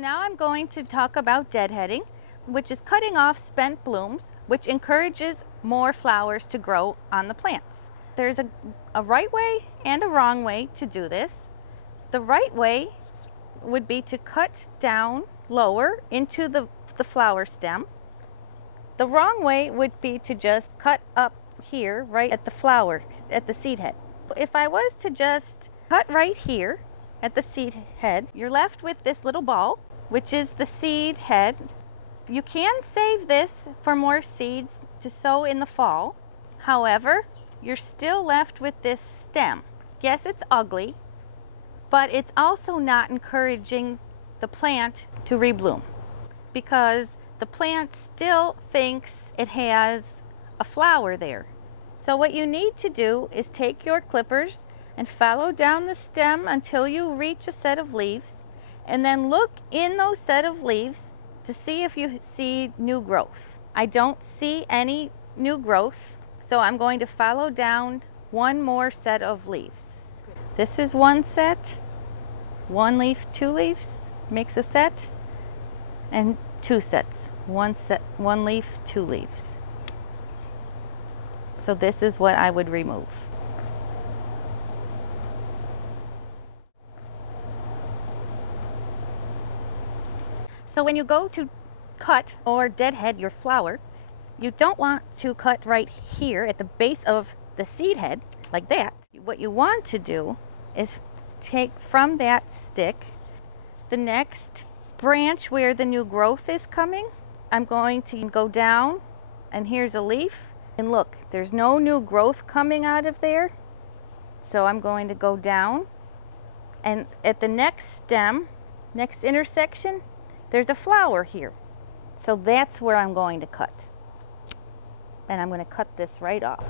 now I'm going to talk about deadheading, which is cutting off spent blooms, which encourages more flowers to grow on the plants. There's a right way and a wrong way to do this. The right way would be to cut down lower into the flower stem. The wrong way would be to just cut up here, right at the flower, at the seed head. If I was to just cut right here at the seed head, you're left with this little ball, which is the seed head. You can save this for more seeds to sow in the fall. However, you're still left with this stem. Yes, it's ugly, but it's also not encouraging the plant to rebloom, because the plant still thinks it has a flower there. So what you need to do is take your clippers and follow down the stem until you reach a set of leaves, and then look in those set of leaves to see if you see new growth. I don't see any new growth, so I'm going to follow down one more set of leaves. This is one set, one leaf, two leaves makes a set, and two sets, one set, one leaf, two leaves. So this is what I would remove. So when you go to cut or deadhead your flower, you don't want to cut right here at the base of the seed head like that. What you want to do is take from that stick the next branch where the new growth is coming. I'm going to go down, and here's a leaf, and look, there's no new growth coming out of there. So I'm going to go down, and at the next stem, next intersection, there's a flower here. So that's where I'm going to cut. And I'm going to cut this right off.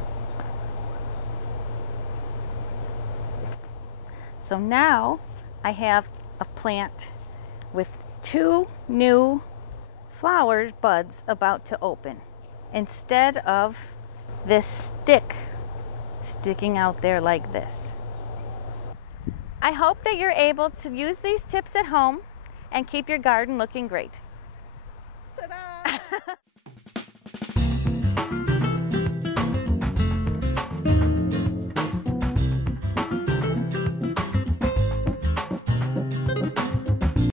So now I have a plant with two new flower buds about to open, instead of this stick sticking out there like this. I hope that you're able to use these tips at home and keep your garden looking great. Ta-da!